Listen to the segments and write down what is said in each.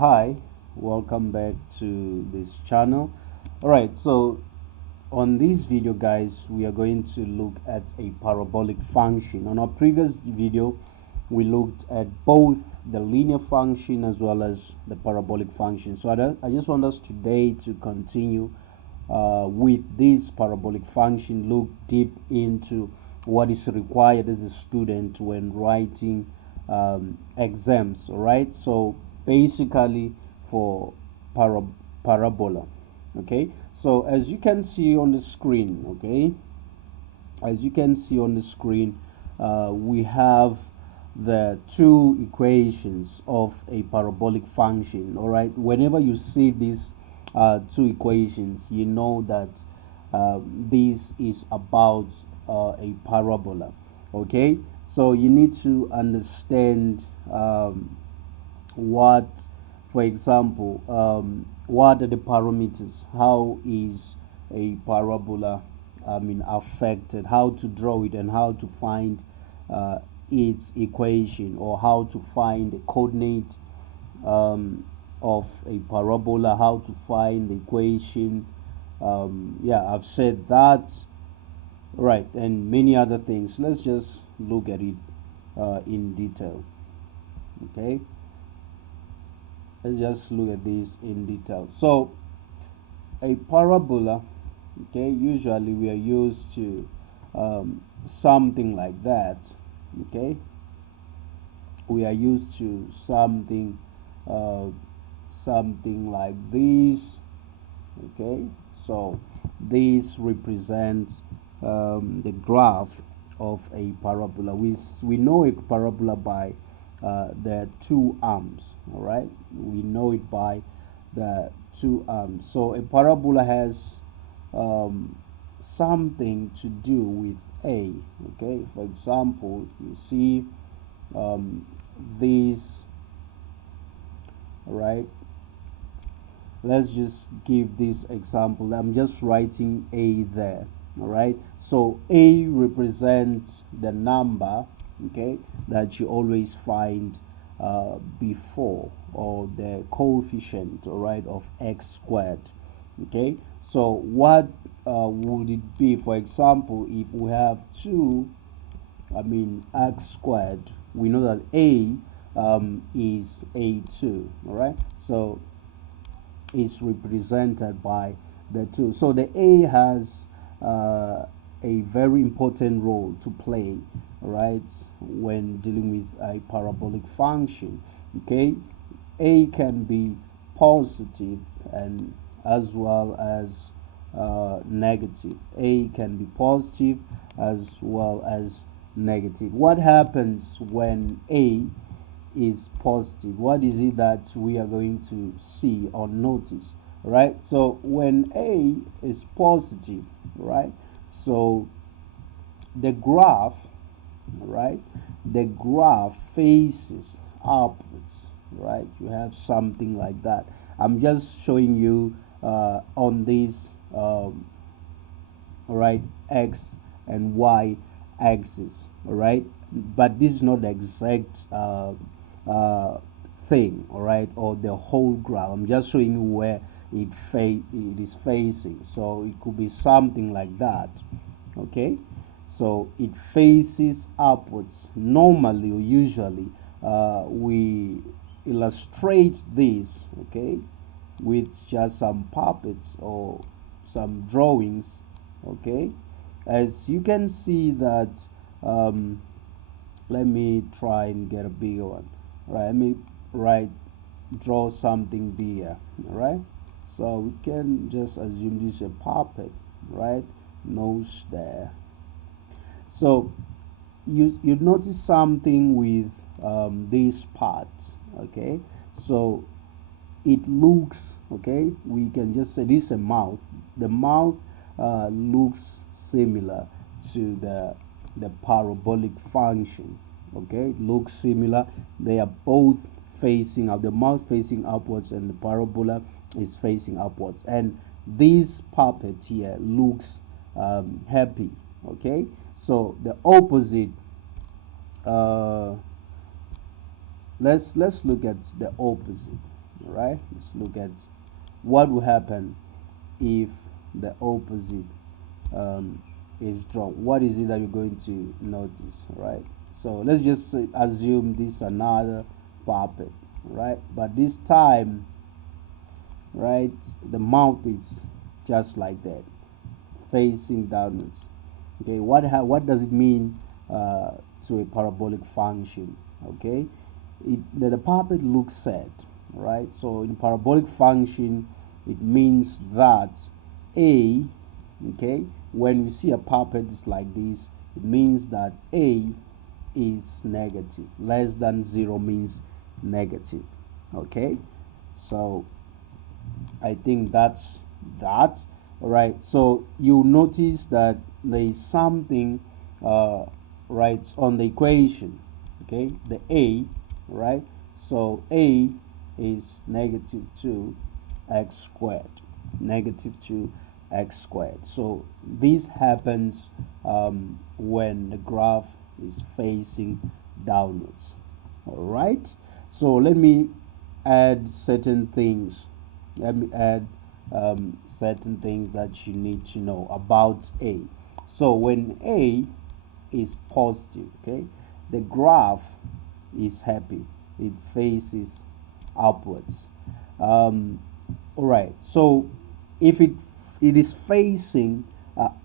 Hi, welcome back to this channel. Alright, so on this video guys, we are going to look at a parabolic function. On our previous video, we looked at both the linear function as well as the parabolic function. So I just want us today to continue with this parabolic function, look deep into what is required as a student when writing exams. All right, so basically for parabola. Okay, so as you can see on the screen, okay, as you can see on the screen, we have the two equations of a parabolic function. All right, whenever you see these two equations, you know that this is about a parabola. Okay, so you need to understand what, for example, what are the parameters, how is a parabola affected, how to draw it, and how to find its equation, or how to find the coordinate of a parabola, how to find the equation. Yeah, I've said that, right, and many other things. Let's just look at it in detail. Okay, let's just look at this in detail. So a parabola, okay, usually we are used to something like that. Okay, we are used to something something like this. Okay, so this represents the graph of a parabola. We know a parabola by the two arms. All right, we know it by the two arms. So a parabola has something to do with a. Okay, for example, you see this. All right, let's just give this example. I'm just writing a there. All right, so a represents the number, okay, that you always find before, or the coefficient, all right, of x squared. Okay, so what would it be? For example, if we have x squared, we know that a is a2. All right, so is represented by the 2. So the a has a very important role to play, right, when dealing with a parabolic function. Okay, a can be positive and as well as negative. A can be positive as well as negative. What happens when a is positive? What is it that we are going to see or notice? Right, so when a is positive, right, so the graph, right, the graph faces upwards. Right, you have something like that. I'm just showing you on this right, x and y axis. All right, but this is not the exact thing, all right, or the whole graph. I'm just showing you where it is facing. So it could be something like that. Okay, so it faces upwards. Normally or usually we illustrate this, okay, with just some puppets or some drawings. Okay, as you can see that let me try and get a bigger one. Right, let me draw something bigger. All right, so we can just assume this is a puppet, right, nose there. So you notice something with this part. Okay, so it looks, okay, we can just say this is a mouth. The mouth looks similar to the parabolic function. Okay, looks similar. They are both facing up, the mouth facing upwards and the parabola is facing upwards, and this puppet here looks happy. Okay, so the opposite, let's look at the opposite. All right, let's look at what will happen if the opposite is drawn. What is it that you're going to notice? Right, so let's just assume this is another puppet, right? But this time, right, the mouth is just like that, facing downwards. Okay, what does it mean to a parabolic function? Okay, the puppet looks sad, right? So in parabolic function, it means that a, okay, when we see a puppet like this, it means that a is negative. Less than 0 means negative. Okay, so I think that's that. All right, so you notice that there is something right on the equation. Okay, the a, right? So a is negative 2x squared, negative 2x squared. So this happens when the graph is facing downwards. All right, so let me add certain things. Let me add certain things that you need to know about a. So when a is positive, okay, the graph is happy, it faces upwards. All right, so if it is facing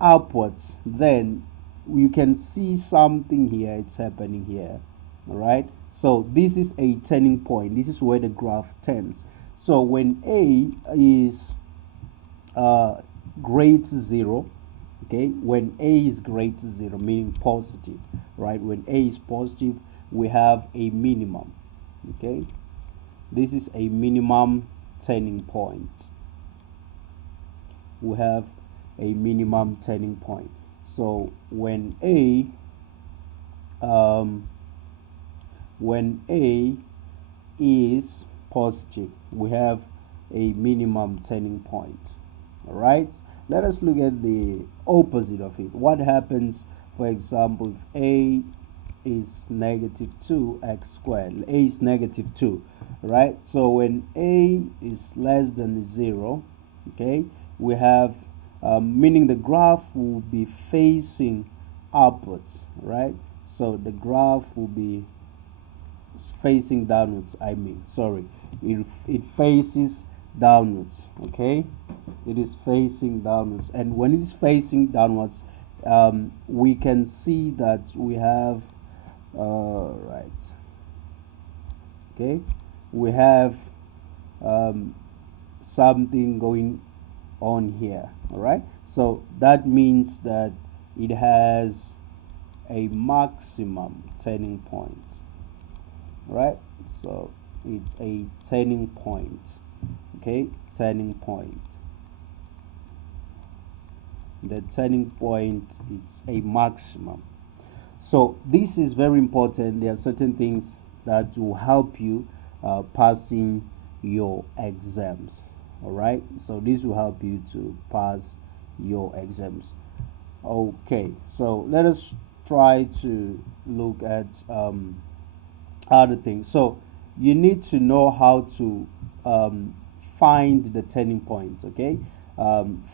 upwards, then you can see something here, it's happening here. All right, so this is a turning point, this is where the graph turns. So when a is greater 0, okay, when a is greater 0, meaning positive, right? When a is positive, we have a minimum. Okay, this is a minimum turning point. We have a minimum turning point. So when a is positive, we have a minimum turning point. All right, let us look at the opposite of it. What happens, for example, if a is negative 2x squared? A is negative 2, right? So when a is less than 0, okay, we have meaning the graph will be facing upwards, right? So the graph will be facing downwards. I mean, sorry, it faces downwards. Okay, it is facing downwards, and when it is facing downwards, we can see that we have right. Okay, we have something going on here. All right, so that means that it has a maximum turning point. Right, so it's a turning point. Okay, turning point, the turning point, it's a maximum. So this is very important. There are certain things that will help you passing your exams. All right, so this will help you to pass your exams. Okay, so let us try to look at other things. So you need to know how to find the turning point. Okay,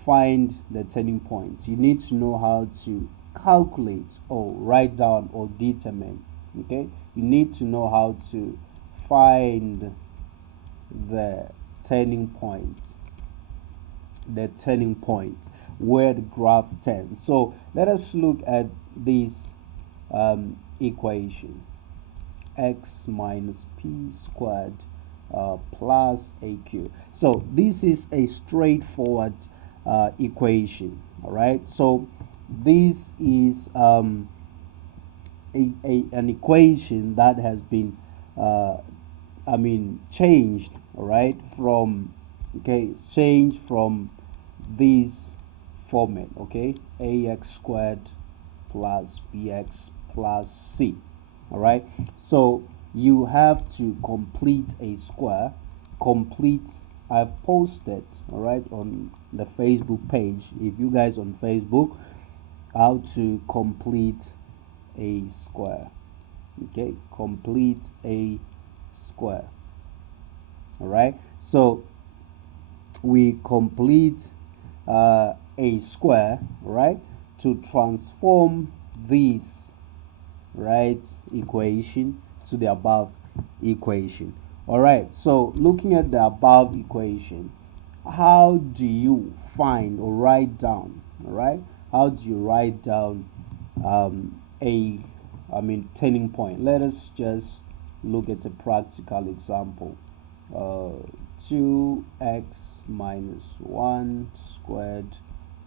find the turning point. You need to know how to calculate or write down or determine. Okay, you need to know how to find the turning point, the turning point where the graph turns. So let us look at this equation: x minus p squared plus aq. So this is a straightforward equation. All right, so this is an equation that has been changed. All right, from changed from this format. Okay, ax squared plus bx plus c. All right, so you have to complete a square. I've posted, all right, on the Facebook page, if you guys on Facebook, how to complete a square. Okay, complete a square. All right, so we complete a square, right, to transform this right equation to the above equation. All right, so looking at the above equation, how do you find or write down, all right, how do you write down turning point? Let us just look at a practical example. 2x minus 1 squared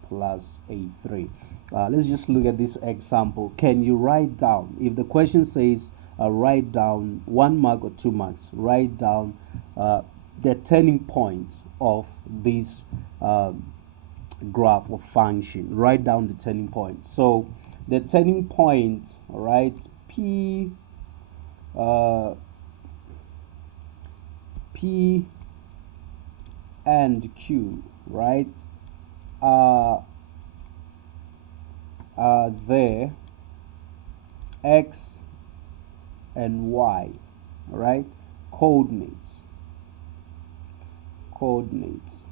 plus a 3. Let's just look at this example. Can you write down, if the question says write down 1 mark or 2 marks, write down the turning point of this graph or function. Write down the turning point. So the turning point, all right, P and Q, right, are there X and Y, all right, coordinates coordinates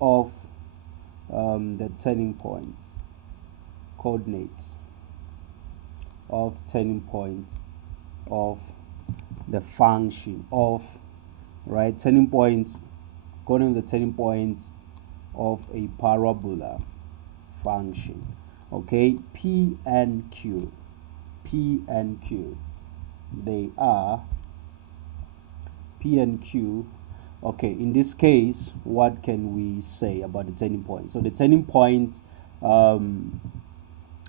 of the turning points, coordinates of turning points of the function of, right, turning points, according to the turning points of a parabola function. Okay, P and Q, they are P and Q. Okay, in this case, what can we say about the turning point? So the turning point, all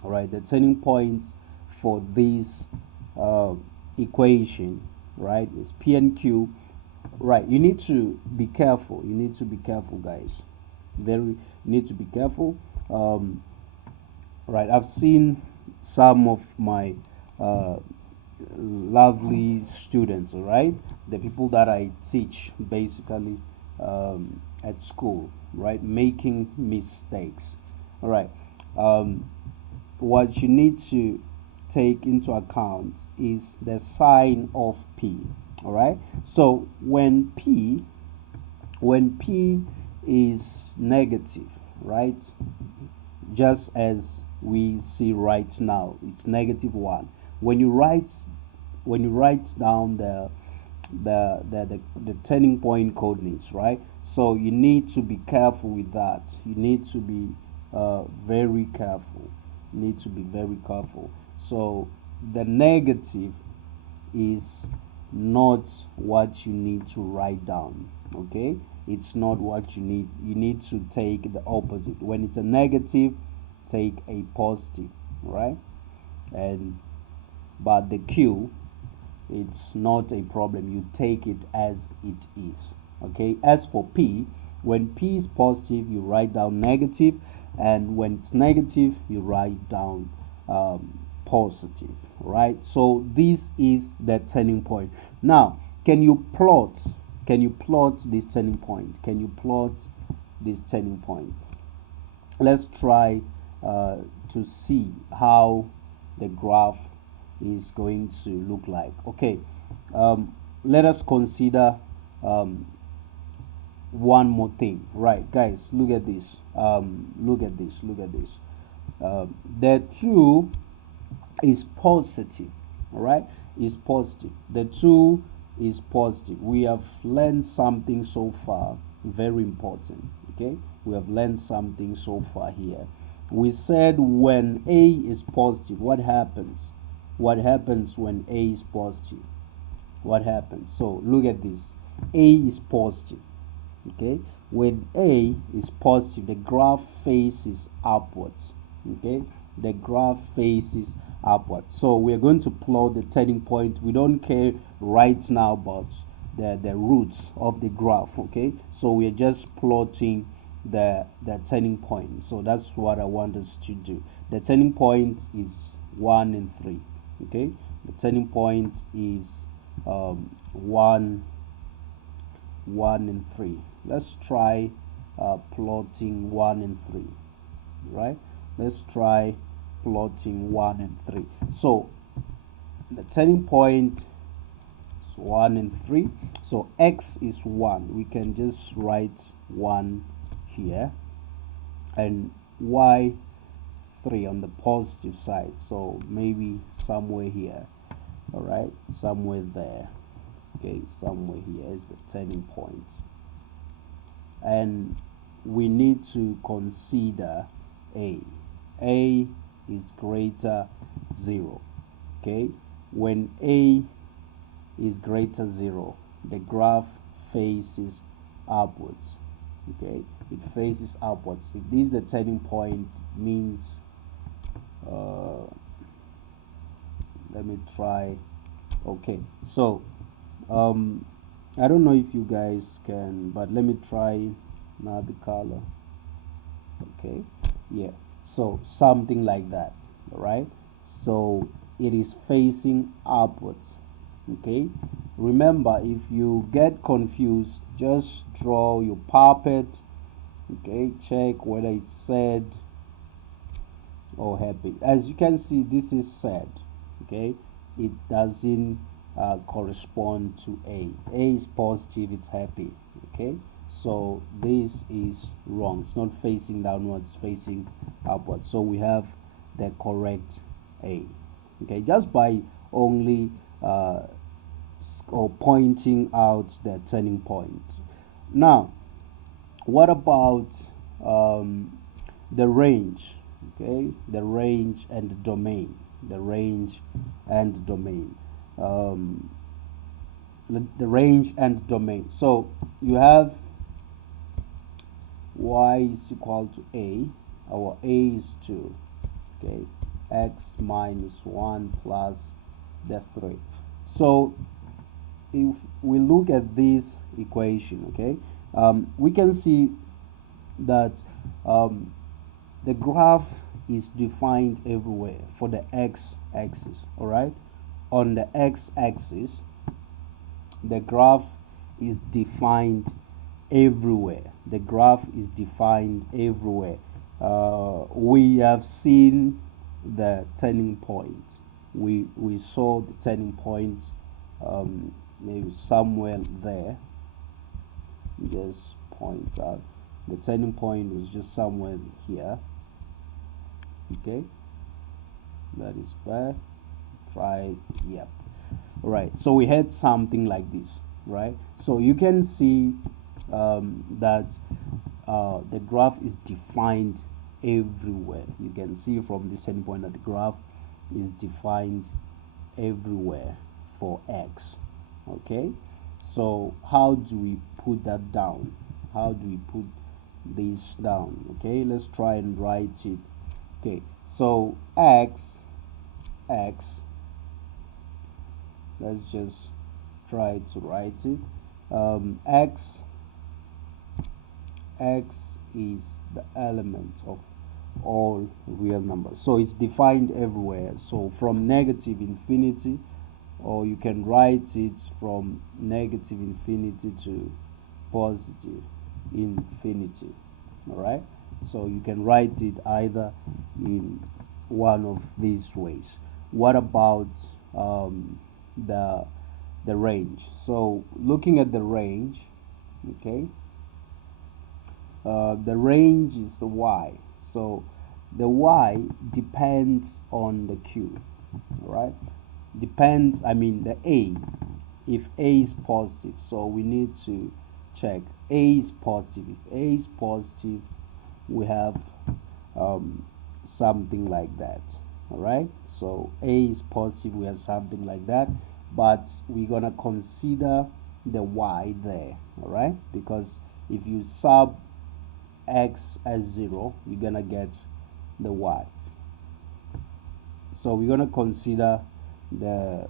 right, the turning point for this equation, right, is P and Q. Right, you need to be careful. You need to be careful, guys. You need to be careful. Right, I've seen some of my lovely students, all right, the people that I teach basically at school, right, making mistakes. All right, what you need to take into account is the sign of P. All right, so when P is negative, right, just as we see right now, it's -1. When you write down the turning point coordinates, right, so you need to be careful with that. You need to be very careful. You need to be very careful. So the negative is not what you need to write down. Okay, it's not what you need. You need to take the opposite. When it's a negative, take a positive, right? And but the Q, it's not a problem. You take it as it is. Okay, as for P, when P is positive, you write down negative, and when it's negative, you write down positive, right? So this is the turning point. Now, can you plot this turning point? Can you plot this turning point? Let's try to see how the graph is going to look like. Okay, let us consider one more thing. Right, guys, look at this. Look at this. The 2 is positive. All right, is positive. The 2 is positive. We have learned something so far, very important. Okay, we have learned something so far here. We said when A is positive, what happens? What happens when A is positive? What happens? So look at this. A is positive. Okay, when A is positive, the graph faces upwards. Okay, the graph faces upwards. So we're going to plot the turning point. We don't care right now about the roots of the graph. Okay, so we're just plotting the turning point. So that's what I want us to do. The turning point is 1 and 3. Okay, the turning point is 1 and 3. Let's try plotting 1 and 3. Right, let's try plotting 1 and 3. So the turning point is 1 and 3, so x is 1. We can just write 1 here and y 3 on the positive side, so maybe somewhere here. All right, somewhere there. Okay, somewhere here is the turning point, and we need to consider a is greater 0. Okay, when a is greater 0, the graph faces upwards. Okay, it faces upwards. If this is the turning point, means let me try. Okay, so I don't know if you guys can, but let me try another color. Okay, yeah, so something like that. All right, so it is facing upwards. Okay, remember, if you get confused, just draw your puppet. Okay, check whether it's sad or happy. As you can see, this is sad. Okay, it doesn't correspond to a is positive, it's happy. Okay, so this is wrong. It's not facing downwards, facing upwards. So we have the correct a. Okay, just by only or pointing out the turning point. Now, what about the range? Okay, the range and the domain. The range and domain. The range and domain. So you have y is equal to a. Our a is 2. Okay, x minus 1 plus the 3. So if we look at this equation, okay, we can see that the graph is defined everywhere for the x-axis. All right, on the x-axis, the graph is defined everywhere. The graph is defined everywhere. We have seen the turning point. We saw the turning point maybe somewhere there. Just point out the turning point was just somewhere here. Okay, that is bad. Try, yep. All right, so we had something like this, right? So you can see that the graph is defined everywhere. You can see from this turning point that the graph is defined everywhere for x. Okay, so how do we put that down? How do we put this down? Okay, let's try and write it. Okay, so x, let's just try to write it. X is the element of all real numbers, so it's defined everywhere. So from negative infinity, or you can write it from negative infinity to positive infinity. All right, so you can write it either in one of these ways. What about the range? So looking at the range, okay, the range is the y. So the y depends on the q. All right, depends, I mean the a. If a is positive, so we need to check a is positive. If a is positive, we have something like that. All right, so a is positive, we have something like that, but we're gonna consider the y there. All right, because if you sub x as 0, you're gonna get the y. So we're gonna consider the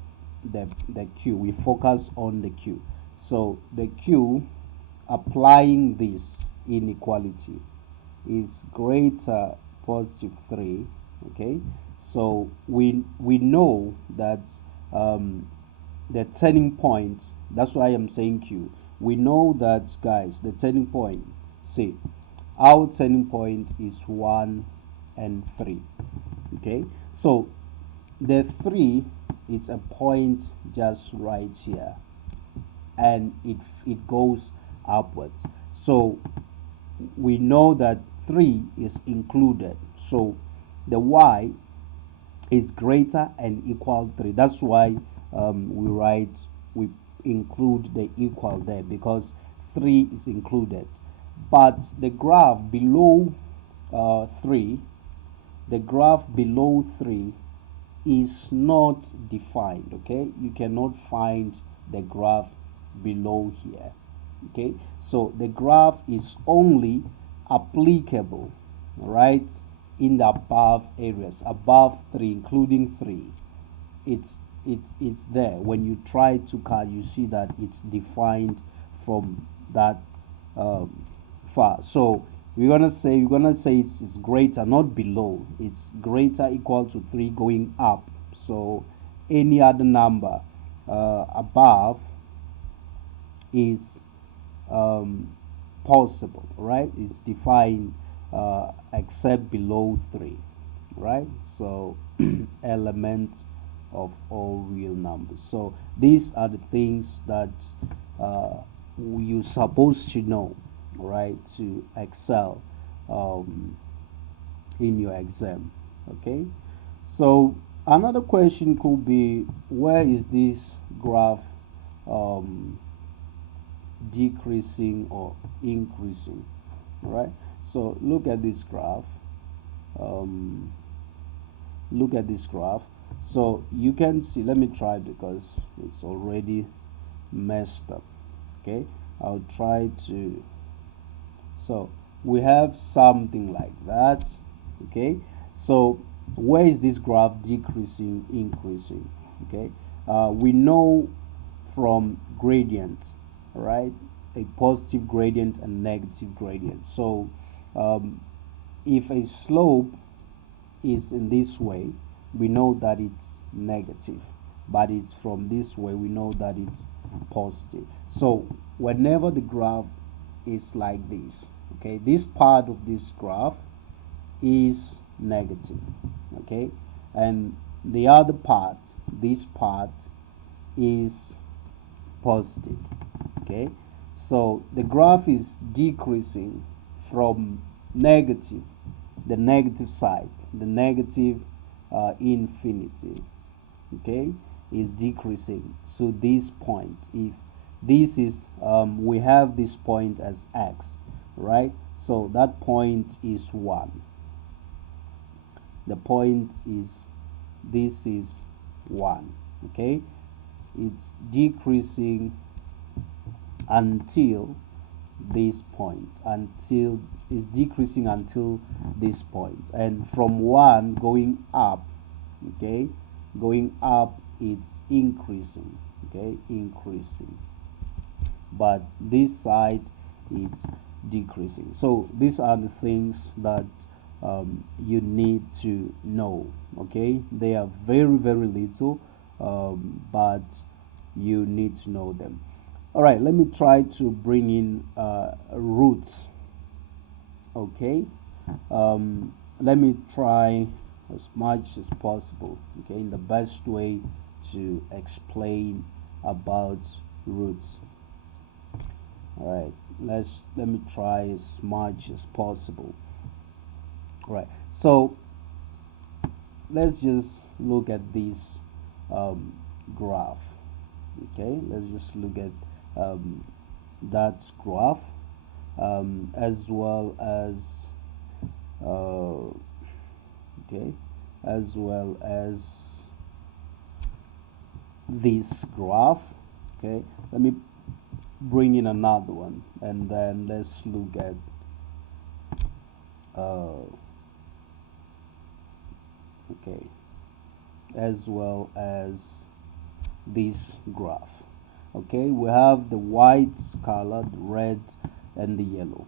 q. We focus on the q. So the q, applying this inequality, is greater positive 3. Okay, so we know that the turning point, that's why I'm saying q. We know that, guys, the turning point, see, our turning point is 1 and 3. Okay, so the 3 it's a point just right here, and it goes upwards. So we know that 3 is included, so the y is greater and equal 3. That's why we include the equal there, because 3 is included. But the graph below 3, the graph below 3 is not defined. Okay, you cannot find the graph below here. Okay, so the graph is only applicable, right, in the above areas, above 3, including 3. It's there. When you try to cut, you see that it's defined from that far. So we're gonna say it's greater, not below. It's greater, equal to 3, going up. So any other number above is possible, right? It's defined except below 3, right? So element of all real numbers. So these are the things that you're supposed to know, right, to excel in your exam. Okay, so another question could be, where is this graph decreasing or increasing? Right, so look at this graph. Look at this graph. So you can see, let me try because it's already messed up. Okay, I'll try to. So we have something like that. Okay, so where is this graph decreasing, increasing? Okay, we know from gradients, right, a positive gradient and negative gradient. So if a slope is in this way, we know that it's negative, but it's from this way, we know that it's positive. So whenever the graph is like this, okay, this part of this graph is negative, okay, and the other part, this part, is positive. Okay, so the graph is decreasing from negative, the negative side, the negative infinity, okay, is decreasing to this point. If this is we have this point as x, right, so that point is 1. The point is, this is 1. Okay, it's decreasing until this point, until is decreasing until this point, and from 1 going up, okay, going up, it's increasing, okay, increasing, but this side it's decreasing. So these are the things that you need to know. Okay, they are very, very little, but you need to know them. All right, let me try to bring in roots. Okay, let me try as much as possible, okay, in the best way to explain about roots. All right, let me try as much as possible. All right, so let's just look at this graph. Okay, let's just look at that graph, as well as okay, as well as this graph. Okay, let me bring in another one, and then let's look at okay, as well as this graph. Okay, we have the white color, the red, and the yellow.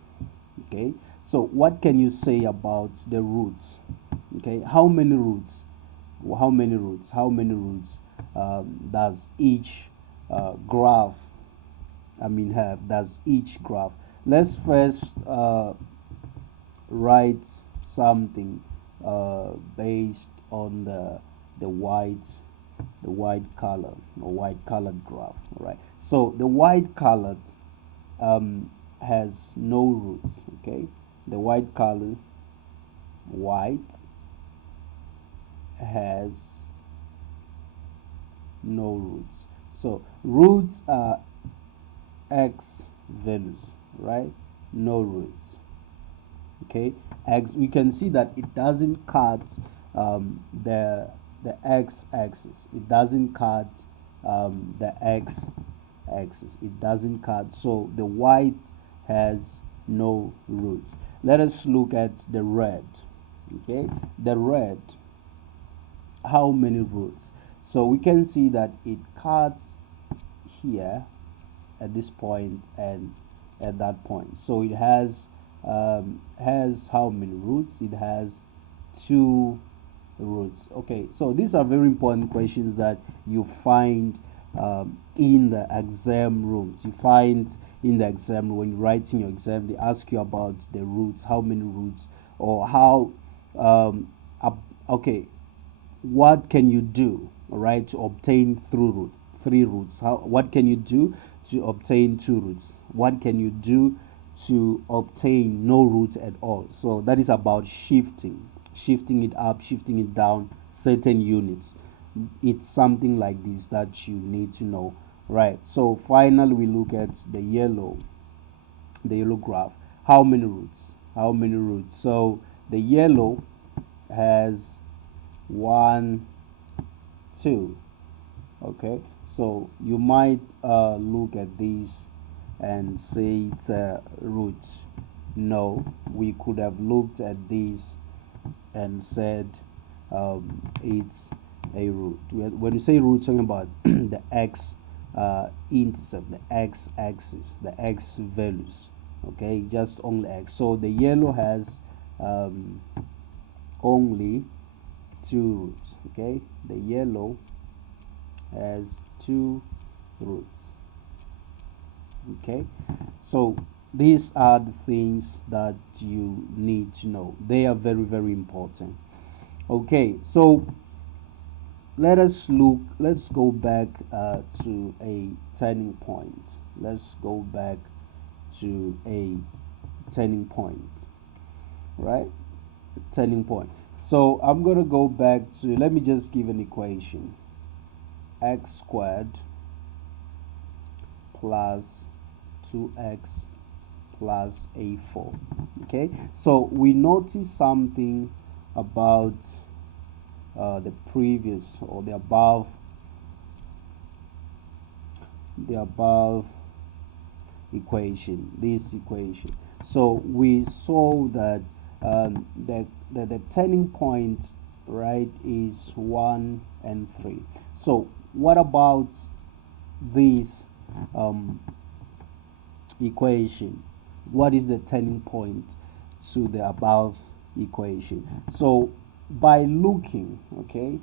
Okay, so what can you say about the roots? Okay, how many roots, how many roots, how many roots does each graph, have, does each graph? Let's first write something based on the white the white color or white colored graph. All right, so the white colored has no roots. Okay, the white color white has no roots. So roots are x values, right? No roots. Okay, x, we can see that it doesn't cut the x-axis. It doesn't cut the x-axis. It doesn't cut. So the white has no roots. Let us look at the red. Okay, the red, how many roots? So we can see that it cuts here at this point and at that point. So it has how many roots? It has 2 roots. Okay, so these are very important questions that you find in the exam rooms. You find in the exam when you're writing your exam, they ask you about the roots, how many roots, or how okay, what can you do, all right, to obtain 3 roots? What can you do to obtain 2 roots? What can you do to obtain no roots at all? So that is about shifting it up, shifting it down certain units. It's something like this that you need to know, right? So finally we look at the yellow graph. How many roots? So the yellow has 1, 2. Okay, so you might look at this and say it's a root. No, we could have looked at this and said it's a root. When you say root, talking about the x intercept, the x-axis, the x values. Okay, just only x. So the yellow has only 2 roots. Okay, the yellow has 2 roots. Okay, so these are the things that you need to know. They are very, very important. Okay, so let's go back to a turning point. Let's go back to a turning point, right? A turning point. So I'm going to go back to, let me just give an equation. X squared plus 2x plus a4. Okay, so we notice something about the previous or the above equation, this equation. So we saw that the turning point, right, is 1 and 3. So what about this equation? What is the turning point to the above equation? So by looking, okay,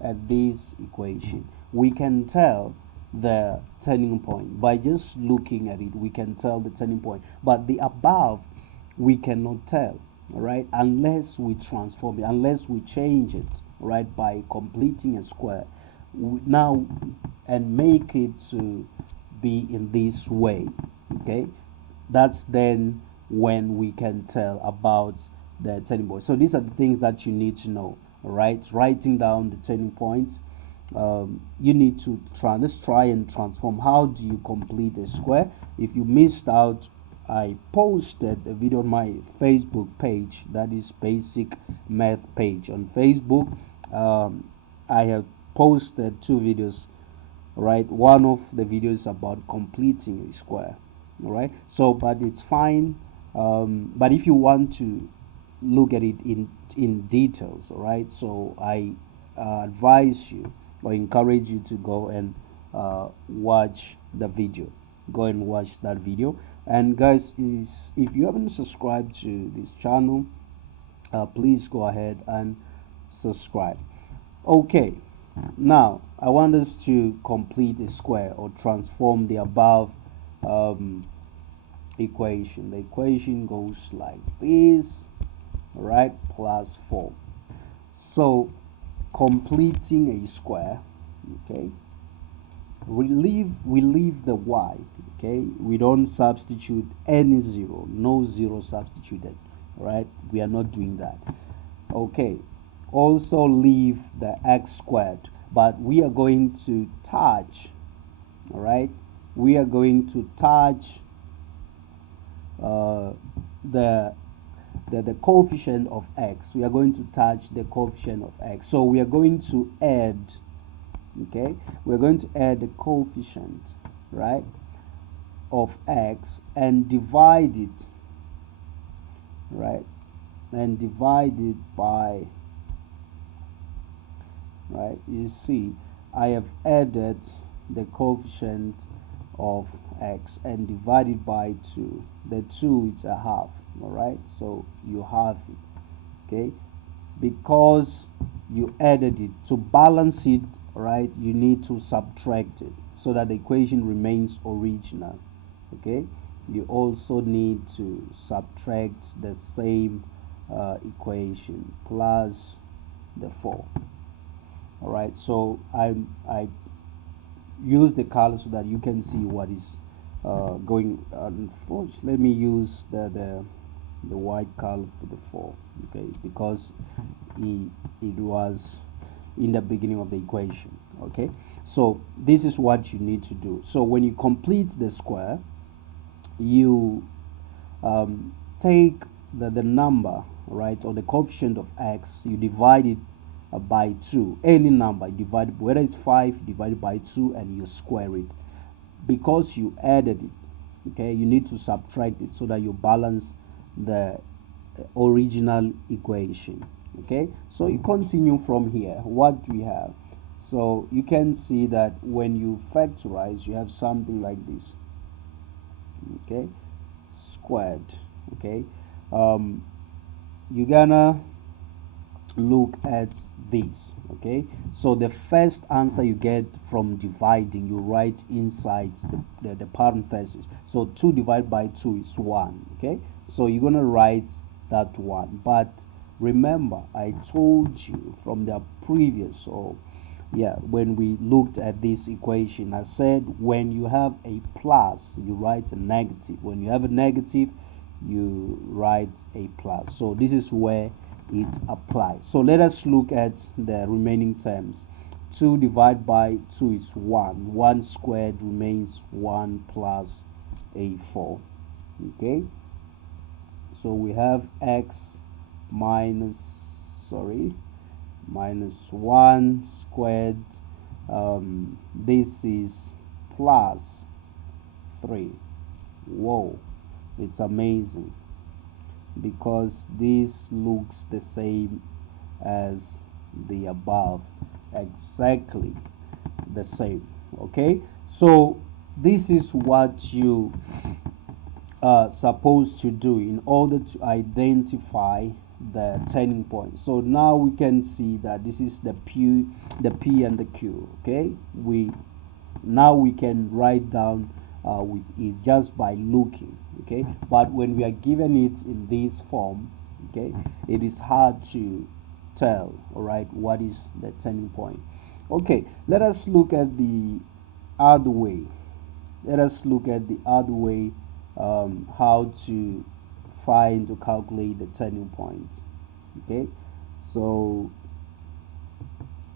at this equation, we can tell the turning point. By just looking at it, we can tell the turning point, but the above we cannot tell, all right, unless we transform it, unless we change it, right, by completing a square now and make it to be in this way. Okay, that's then when we can tell about the turning point. So these are the things that you need to know, all right? Writing down the turning point. You need to let's try and transform. How do you complete a square? If you missed out, I posted a video on my Facebook page, that is Basic Math page on Facebook. I have posted 2 videos, right? One of the videos is about completing a square, all right? So but it's fine, but if you want to look at it in details, all right, so I advise you or encourage you to go and watch the video. Go and watch that video. And guys, if you haven't subscribed to this channel, please go ahead and subscribe. Okay, now I want us to complete a square or transform the above equation. The equation goes like this, right? Plus 4. So completing a square, Okay, we leave the y. Okay, we don't substitute any zero, no zero substituted. All right, we are not doing that. Okay, also leave the x squared, but we are going to touch. All right, we are going to touch the coefficient of x. We are going to touch the coefficient of x. So we are going to add, okay, we're going to add the coefficient, right, of x and divide it, right, and divide it by, right, you see, I have added the coefficient of x and divided by 2. The 2 is a half. All right, so you have it. Okay, because you added it, to balance it, right, you need to subtract it so that the equation remains original. Okay, you also need to subtract the same equation plus the 4. All right, so I use the color so that you can see what is going on. Let me use the white color for the 4, okay, because it was in the beginning of the equation. Okay, so this is what you need to do. So when you complete the square, you take the number, right, or the coefficient of x, you divide it by 2. Any number, you divide, whether it's 5, divided by 2, and you square it. Because you added it, okay, you need to subtract it so that you balance the original equation. Okay, so you continue from here. What do we have? So you can see that when you factorize, you have something like this. Okay, squared. Okay, you're gonna look at this. Okay, so the first answer you get from dividing, you write inside the parentheses. So 2 divided by 2 is 1. Okay, so you're gonna write that 1. But remember, I told you from the previous, or yeah, when we looked at this equation, I said when you have a plus, you write a negative. When you have a negative, you write a plus. So this is where it applies. So let us look at the remaining terms. 2 divided by 2 is 1. 1 squared remains 1 plus a 4. Okay, so we have x minus 1 squared. This is plus 3. Whoa, it's amazing, because this looks the same as the above, exactly the same. Okay, so this is what you are supposed to do in order to identify the turning point. So now we can see that this is the P and the Q. Okay, we can write down with ease just by looking. Okay, but when we are given it in this form, okay, it is hard to tell, all right, what is the turning point. Okay, let us look at the other way. How to find or calculate the turning point. Okay, so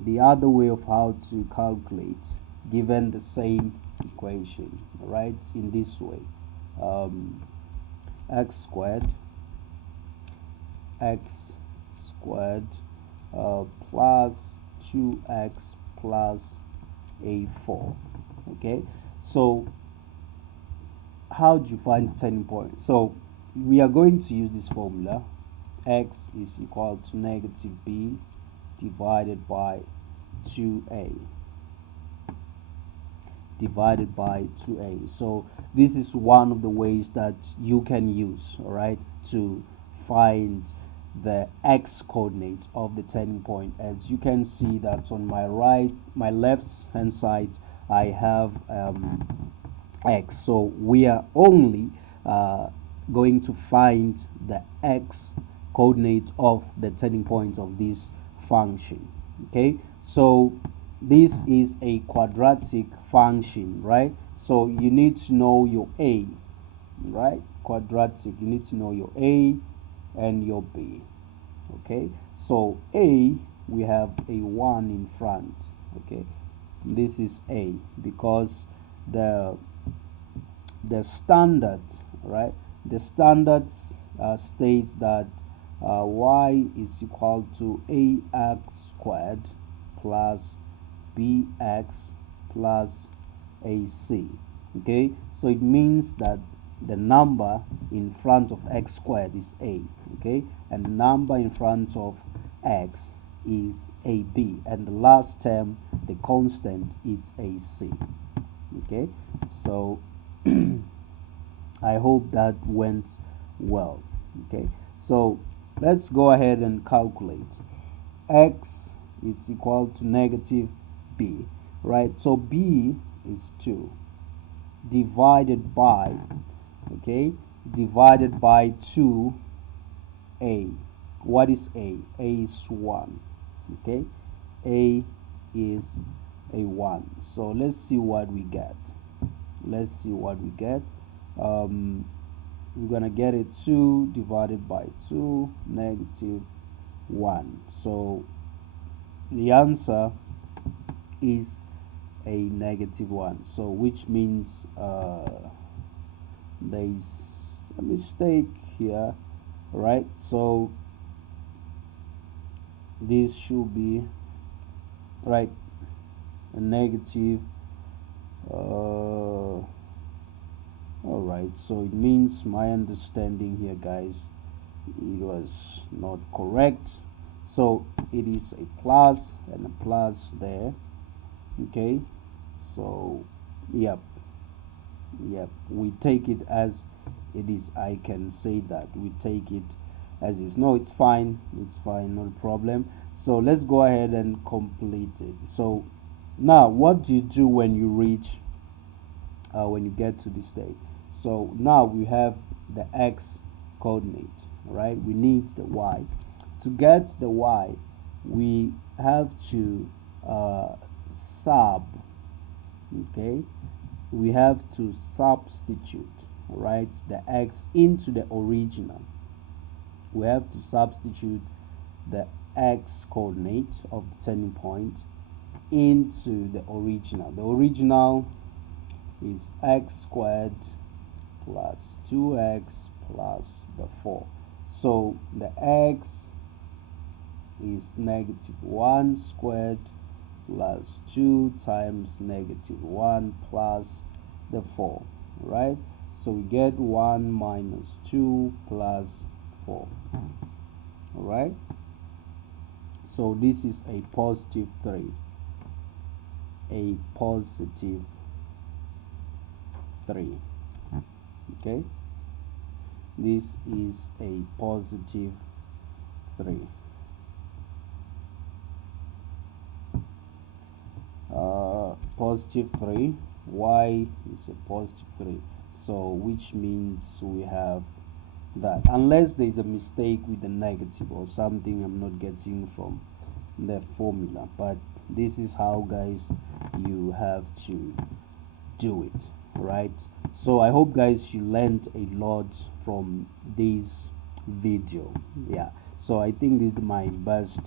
the other way of how to calculate given the same equation, right, in this way. X squared plus 2x plus a 4. Okay, so how do you find the turning point? So we are going to use this formula. X is equal to negative b divided by 2a divided by 2a. So this is one of the ways that you can use, all right, to find the x coordinate of the turning point. As you can see that on my left hand side, I have x. So we are only going to find the x coordinate of the turning point of this function. Okay, so this is a quadratic function, right? So you need to know your a, right? Quadratic, you need to know your a and your b. Okay, so a, we have a 1 in front. Okay, this is a because the standard, right, the standards states that y is equal to ax squared plus bx plus ac. Okay, so it means that the number in front of x squared is a, okay, and the number in front of x is ab, and the last term, the constant, is ac. Okay, so I hope that went well. Okay, so let's go ahead and calculate. X is equal to negative b, right? So b is 2 divided by, okay, divided by 2a. What is a? A is 1. Okay, a is a 1. So let's see what we get. Let's see what we get. We're gonna get it 2 divided by 2, negative 1. So the answer is a negative 1. So which means there is a mistake here, right? So this should be, right, a negative. All right, so it means my understanding here, guys, it was not correct. So it is a plus and a plus there. Okay, so yep, we take it as it is. I can say that we take it as is. No, it's fine, no problem. So let's go ahead and complete it. So now what do you do when you reach when you get to this stage? So now we have the x coordinate, right? We need the y. To get the y, we have to sub, okay, we have to substitute, right, the x into the original. We have to substitute the x coordinate of the turning point into the original. The original is x squared plus 2x plus the 4. So the x is negative 1 squared plus 2 times negative 1 plus the 4, right? So we get 1 minus 2 plus 4. All right, so this is a positive 3, a positive 3. Okay, this is a positive 3. Positive 3, y is a positive 3, so which means we have that, unless there is a mistake with the negative or something I'm not getting from the formula, but this is how, guys, you have to do it, right? So I hope, guys, you learned a lot from this video. Yeah, so I think this is my best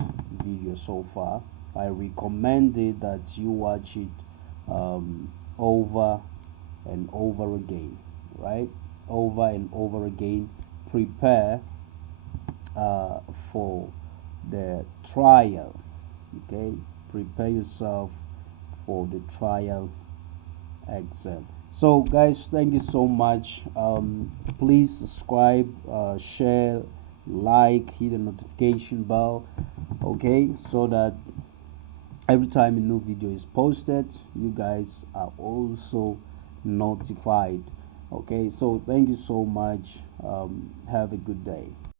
video so far. I recommend it that you watch it over and over again, right? Over and over again. Prepare for the trial. Okay, prepare yourself for the trial exam. So, guys, thank you so much. Please subscribe, share, like, hit the notification bell, okay, so that every time a new video is posted, you guys are also notified. Okay, so thank you so much. Have a good day.